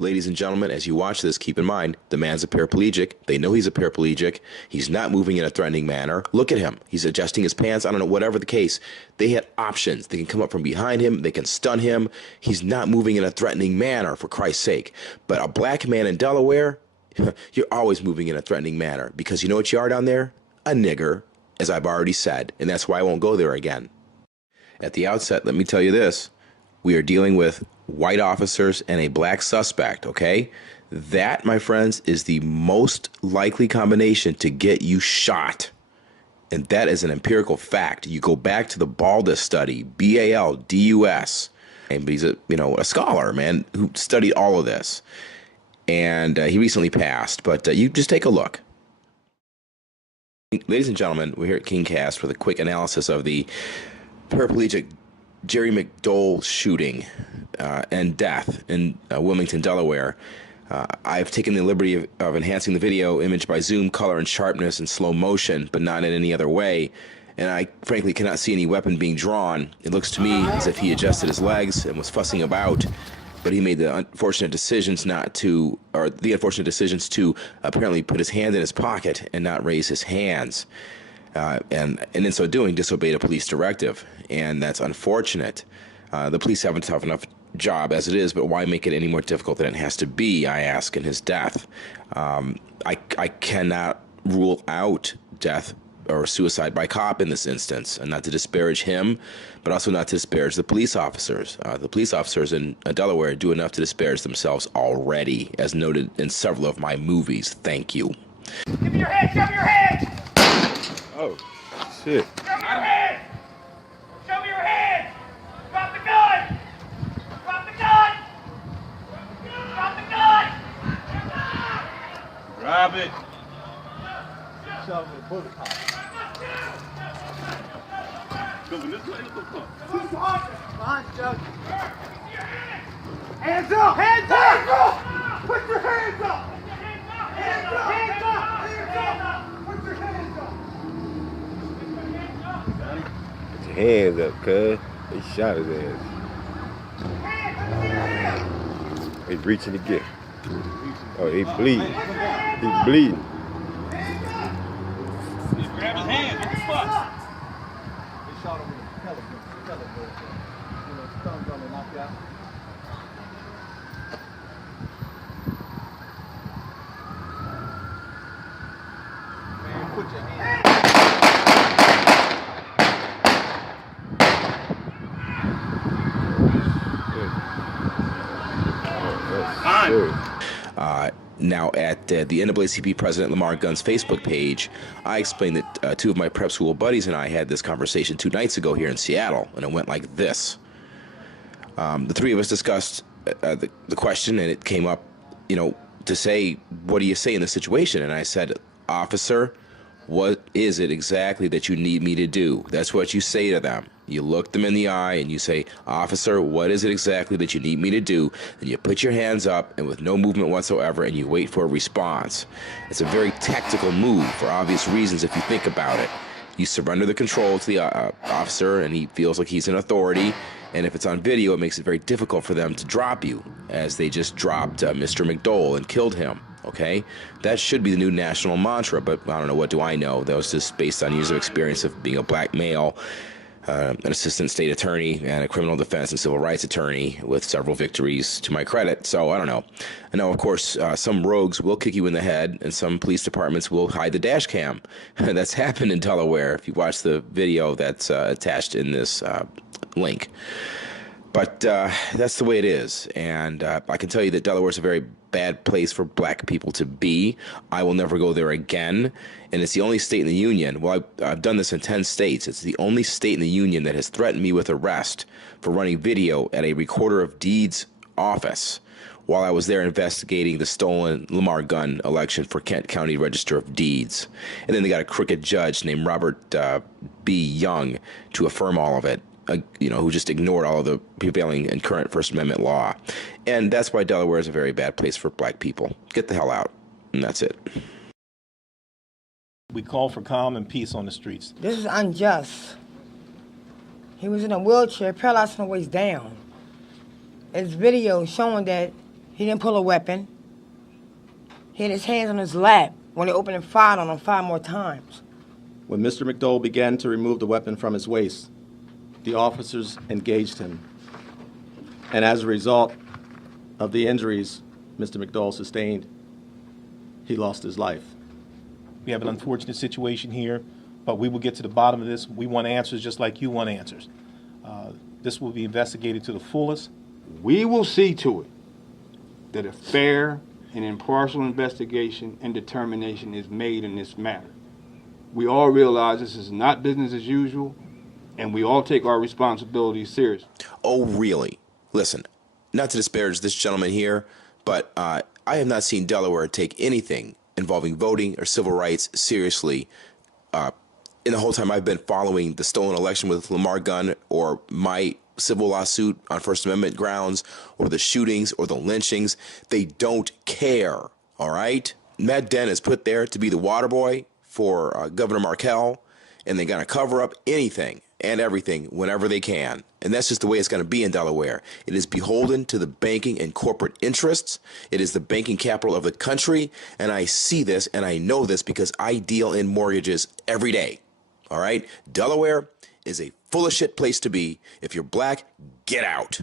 Ladies and gentlemen, as you watch this, keep in mind, the man's a paraplegic. They know he's a paraplegic. He's not moving in a threatening manner. Look at him. He's adjusting his pants. I don't know, whatever the case. They had options. They can come up from behind him. They can stun him. He's not moving in a threatening manner, for Christ's sake. But a black man in Delaware, you're always moving in a threatening manner. Because you know what you are down there? A nigger, as I've already said. And that's why I won't go there again. At the outset, let me tell you this. We are dealing with white officers and a black suspect, okay? That, my friends, is the most likely combination to get you shot. And that is an empirical fact. You go back to the Baldus study, B-A-L-D-U-S. But he's a scholar, man, who studied all of this. And he recently passed, but you just take a look. Ladies and gentlemen, we're here at KingCast with a quick analysis of the paraplegic Jerry McDowell shooting and death in Wilmington, Delaware. I've taken the liberty of enhancing the video image by zoom, color, and sharpness in slow motion, but not in any other way. And I frankly cannot see any weapon being drawn. It looks to me as if he adjusted his legs and was fussing about, but he made the unfortunate decisions to apparently put his hand in his pocket and not raise his hands. And in so doing, disobeyed a police directive, and that's unfortunate. The police have a tough enough job as it is, but why make it any more difficult than it has to be, I ask, in his death? I cannot rule out death or suicide by cop in this instance, and not to disparage him, but also not to disparage the police officers. The police officers in Delaware do enough to disparage themselves already, as noted in several of my movies. Thank you. Give me your head! Show me your head! Oh, shit. Show me your head! Show me your head! Drop the gun! Drop the gun! Drop the gun! Grab it. Shove it, bullet pop. Come this way. Behind you, Judge. Hands up! Hands up! Put your hands up! Hands up! Hands up! Hands up! Put your hands up! Put your hands up, cuz. They shot his ass. Hands! He's reaching to get. Oh, he bleeding. He's bleeding. Grab his hand! What the fuck? They shot him with a pellet gun. You know, stun gun to knock you out. Man, put your hands up. Now, at the NAACP President Lamar Gunn's Facebook page, I explained that two of my prep school buddies and I had this conversation 2 nights ago here in Seattle, and it went like this. The three of us discussed the question, and it came up, to say, what do you say in this situation? And I said, officer, what is it exactly that you need me to do? That's what you say to them. You look them in the eye and you say, officer, what is it exactly that you need me to do? And you put your hands up and with no movement whatsoever, and you wait for a response. It's a very tactical move for obvious reasons if you think about it. You surrender the control to the officer, and he feels like he's in authority. And if it's on video, it makes it very difficult for them to drop you, as they just dropped Mr. McDowell and killed him. Okay, that should be the new national mantra, but I don't know, what do I know? That was just based on years of experience of being a black male, an assistant state attorney, and a criminal defense and civil rights attorney with several victories to my credit. So I don't know. I know, of course, some rogues will kick you in the head, and some police departments will hide the dash cam. That's happened in Delaware, if you watch the video that's attached in this link. But that's the way it is, and I can tell you that Delaware is a very bad place for black people to be. I will never go there again, and it's the only state in the union. Well, I've done this in 10 states. It's the only state in the union that has threatened me with arrest for running video at a recorder of deeds office while I was there investigating the stolen Lamar Gunn election for Kent County Register of Deeds. And then they got a crooked judge named Robert B. Young to affirm all of it. Who just ignored all of the prevailing and current First Amendment law. And that's why Delaware is a very bad place for black people. Get the hell out. And that's it. We call for calm and peace on the streets. This is unjust. He was in a wheelchair, paralyzed from the waist down. There's video showing that He didn't pull a weapon. He had his hands on his lap when they opened and fired on him 5 more times. When Mr. McDowell began to remove the weapon from his waist, the officers engaged him. And as a result of the injuries Mr. McDowell sustained, he lost his life. We have an unfortunate situation here, but we will get to the bottom of this. We want answers just like you want answers. This will be investigated to the fullest. We will see to it that a fair and impartial investigation and determination is made in this matter. We all realize this is not business as usual, and we all take our responsibilities seriously. Oh, really? Listen, not to disparage this gentleman here, but I have not seen Delaware take anything involving voting or civil rights seriously in the whole time I've been following the stolen election with Lamar Gunn, or my civil lawsuit on First Amendment grounds, or the shootings or the lynchings. They don't care, all right? Matt Dent is put there to be the water boy for Governor Markell, and they're going to cover up anything and everything whenever they can. And that's just the way it's going to be in Delaware. It is beholden to the banking and corporate interests. It is the banking capital of the country, and I see this and I know this because I deal in mortgages every day. All right? Delaware is a full of shit place to be. If you're black, get out.